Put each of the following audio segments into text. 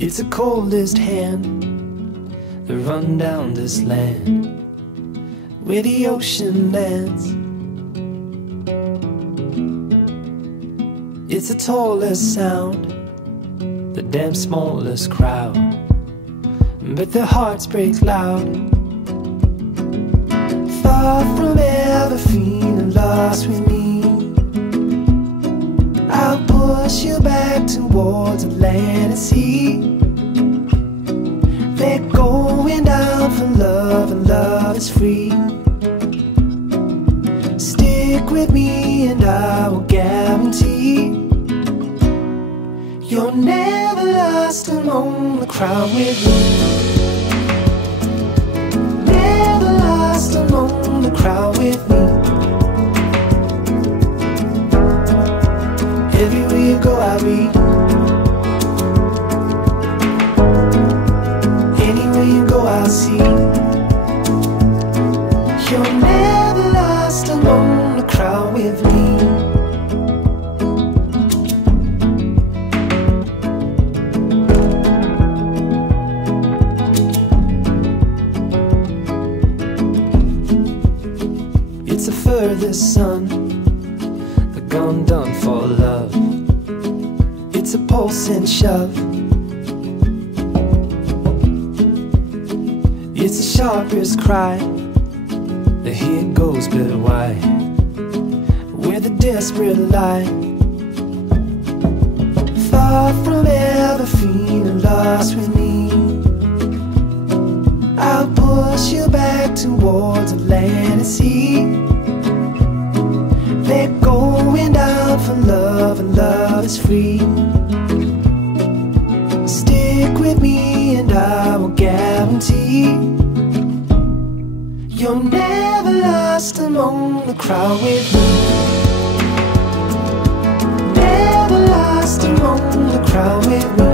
It's the coldest hand that run down this land where the ocean lands. It's the tallest sound, the damn smallest crowd, but their hearts break loud. Far from ever feeling lost with me, I'll push you back towards the land and sea. They're going down for love, and love is free. Stick with me and I will guarantee you're never lost among the crowd with me. Never lost among the crowd with me. Everywhere you go I'll be. Anywhere you go I'll see. You're never lost among the crowd with me. It's the furthest sun, the gone done for love. It's a pulse and shove. It's the sharpest cry, the here goes but why, where the desperate lie. Far from ever feeling lost with me, I'll push you back towards the land and sea. They're going down for love, and love is free. Stick with me and I will guarantee you're never lost among the crowd with me. Never lost among the crowd with me.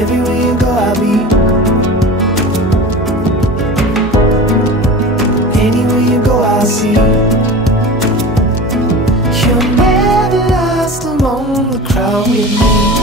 Everywhere you go I'll be. Anywhere you go I'll see. You're never lost among the crowd with me.